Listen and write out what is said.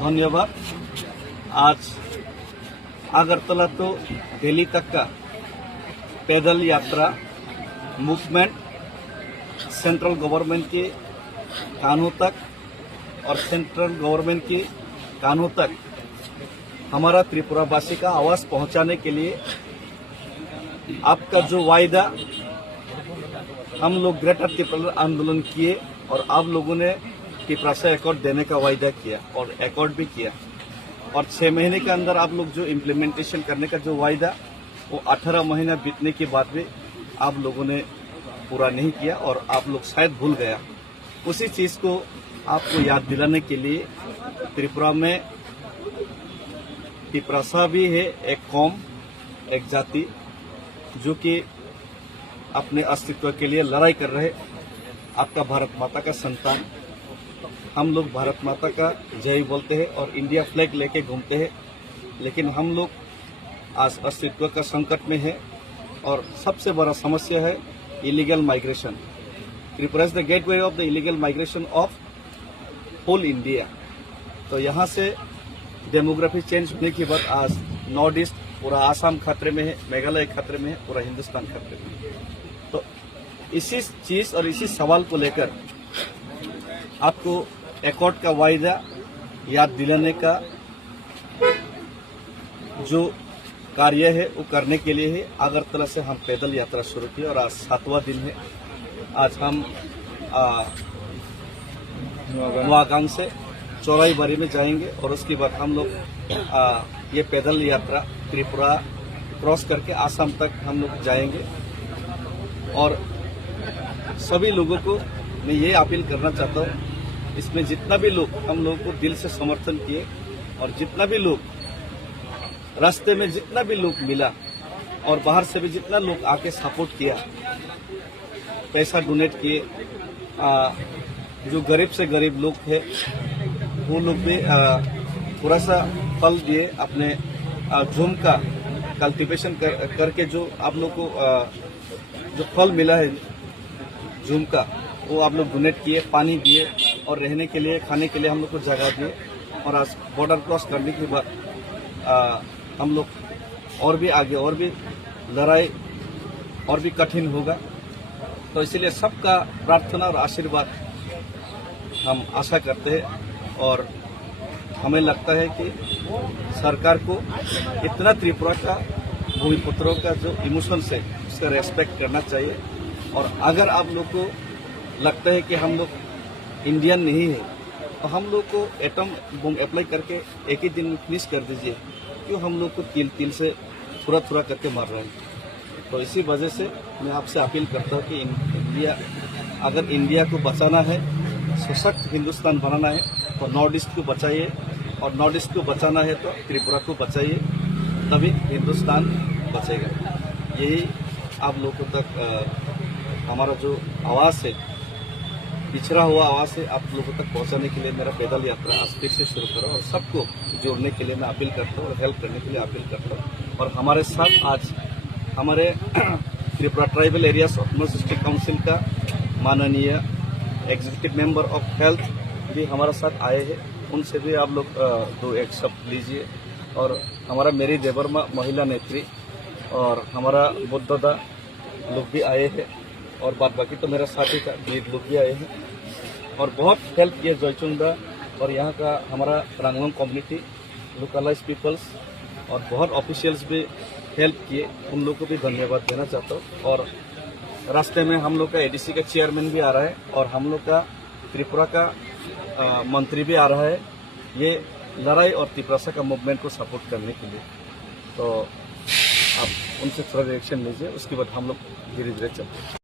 धन्यवाद। आज अगरतला तो दिल्ली तक का पैदल यात्रा मूवमेंट सेंट्रल गवर्नमेंट के कानून तक और सेंट्रल गवर्नमेंट के कानून तक हमारा त्रिपुरावासी का आवाज पहुंचाने के लिए आपका जो वायदा हम लोग ग्रेटर त्रिपुरा आंदोलन किए और आप लोगों ने त्रिपुरा एकॉर्ड देने का वायदा किया और एकॉर्ड भी किया और 6 महीने के अंदर आप लोग जो इम्प्लीमेंटेशन करने का जो वायदा वो 18 महीना बीतने के बाद भी आप लोगों ने पूरा नहीं किया और आप लोग शायद भूल गया। उसी चीज को आपको याद दिलाने के लिए त्रिपुरा में त्रिपुरा भी है एक कौम, एक जाति जो कि अपने अस्तित्व के लिए लड़ाई कर रहे। आपका भारत माता का संतान, हम लोग भारत माता का जय बोलते हैं और इंडिया फ्लैग लेके घूमते हैं, लेकिन हम लोग आज अस्तित्व का संकट में है और सबसे बड़ा समस्या है illegal migration. Tripura is the gateway of the illegal migration of whole India. तो यहाँ से डेमोग्राफी चेंज होने के बाद आज नॉर्थ ईस्ट पूरा आसाम खतरे में है, मेघालय खतरे में है, पूरा हिंदुस्तान खतरे में है। तो इसी चीज और इसी सवाल को लेकर आपको एकॉर्ड का वायदा याद दिलाने का जो कार्य है वो करने के लिए है अगरतला से हम पैदल यात्रा शुरू की और आज 7वां दिन है। आज हम नवागांव से चौराईबाड़ी में जाएंगे और उसके बाद हम लोग ये पैदल यात्रा त्रिपुरा क्रॉस करके आसाम तक हम लोग जाएंगे। और सभी लोगों को मैं ये अपील करना चाहता हूँ, इसमें जितना भी लोग हम लोगों को दिल से समर्थन किए और जितना भी लोग रास्ते में जितना भी लोग मिला और बाहर से भी जितना लोग आके सपोर्ट किया, पैसा डोनेट किए, जो गरीब से गरीब लोग थे वो लोग भी थोड़ा सा फल दिए अपने झूम का कल्टीवेशन करके जो आप लोग को जो फल मिला है झूम का वो आप लोग डोनेट किए, पानी दिए और रहने के लिए खाने के लिए हम लोग को जगह दिए। और आज बॉर्डर क्रॉस करने के बाद हम लोग और भी आगे और भी लड़ाई और भी कठिन होगा। तो इसीलिए सबका प्रार्थना और आशीर्वाद हम आशा करते हैं और हमें लगता है कि सरकार को इतना त्रिपुरा का भूमिपुत्रों का जो इमोशन है उसका रेस्पेक्ट करना चाहिए। और अगर आप लोग को लगता है कि हम लोग इंडियन नहीं है तो हम लोग को एटम बम अप्लाई करके एक ही दिन में फिनिश कर दीजिए, क्यों हम लोग को तिल तिल से थोड़ा थोड़ा करके मार रहे हैं। तो इसी वजह से मैं आपसे अपील करता हूँ कि अगर इंडिया को बचाना है, सशक्त हिंदुस्तान बनाना है तो नॉर्थ ईस्ट को बचाइए और नॉर्थ ईस्ट को बचाना है तो त्रिपुरा को बचाइए, तभी हिंदुस्तान बचेगा। यही आप लोगों तक हमारा जो आवाज़ है, पिछड़ा हुआ आवाज़ है, आप लोगों तक पहुंचाने के लिए मेरा पैदल यात्रा आज फिर से शुरू करो और सबको जोड़ने के लिए मैं अपील करता हूँ और हेल्प करने के लिए अपील करता हूँ। और हमारे साथ आज हमारे Tripura tribal areas autonomous district council का माननीय एग्जीक्यूटिव मेंबर ऑफ हेल्थ भी हमारे साथ आए हैं, उनसे भी आप लोग दो एक शब्द लीजिए। और हमारा मेरी देवरमा महिला नेत्री और हमारा बुद्धदा लोग भी आए हैं और बाद बाकी तो मेरा साथी का लीड लोग भी आए हैं और बहुत हेल्प किया जयचुंदा और यहाँ का हमारा रांगलोंग कम्युनिटी, लोकलाइज पीपल्स और बहुत ऑफिशियल्स भी हेल्प किए, उन लोगों को भी धन्यवाद देना चाहता हूँ। और रास्ते में हम लोग का एडीसी का चेयरमैन भी आ रहा है और हम लोग का त्रिपुरा का मंत्री भी आ रहा है, ये लड़ाई और त्रिपुरा का मूवमेंट को सपोर्ट करने के लिए। तो आप उनसे थोड़ा रिएक्शन लीजिए, उसके बाद हम लोग धीरे धीरे चलते हैं।